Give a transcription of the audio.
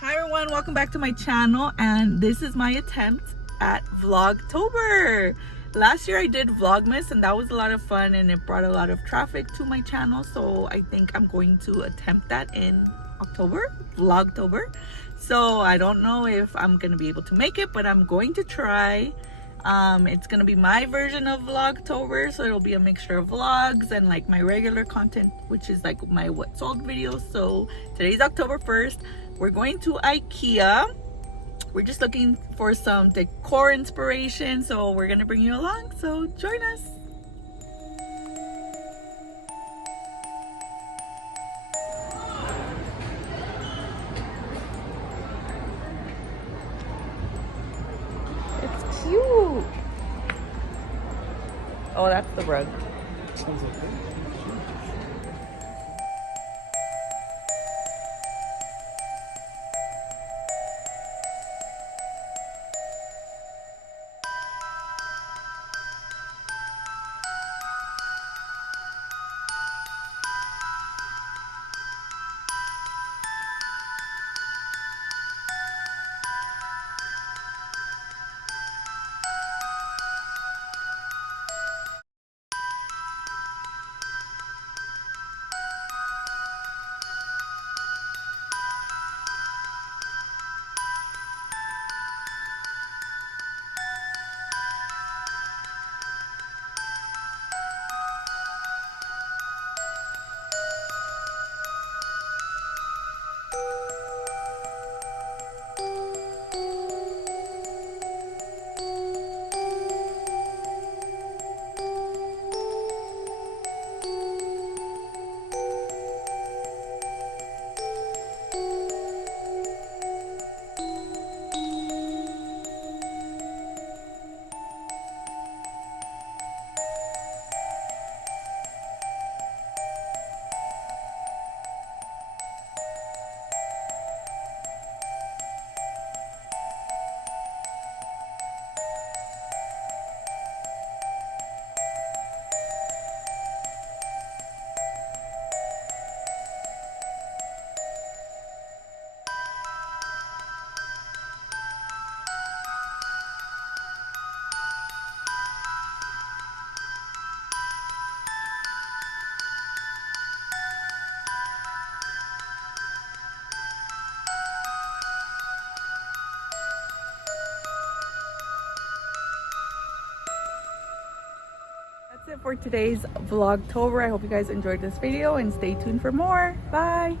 Hi everyone, welcome back to my channel, and this is my attempt at Vlogtober. Last year I did Vlogmas and that was a lot of fun and it brought a lot of traffic to my channel, so I think I'm going to attempt that in October, Vlogtober. So I don't know if I'm gonna be able to make it, but I'm going to try. It's gonna be my version of Vlogtober, so it'll be a mixture of vlogs and like my regular content, which is like my what sold videos. So today's October 1st. We're going to Ikea. We're just looking for some decor inspiration, so we're gonna bring you along, so join us. It's cute. Oh, that's the rug. Sounds okay. That's it for today's Vlogtober. I hope you guys enjoyed this video and stay tuned for more. Bye.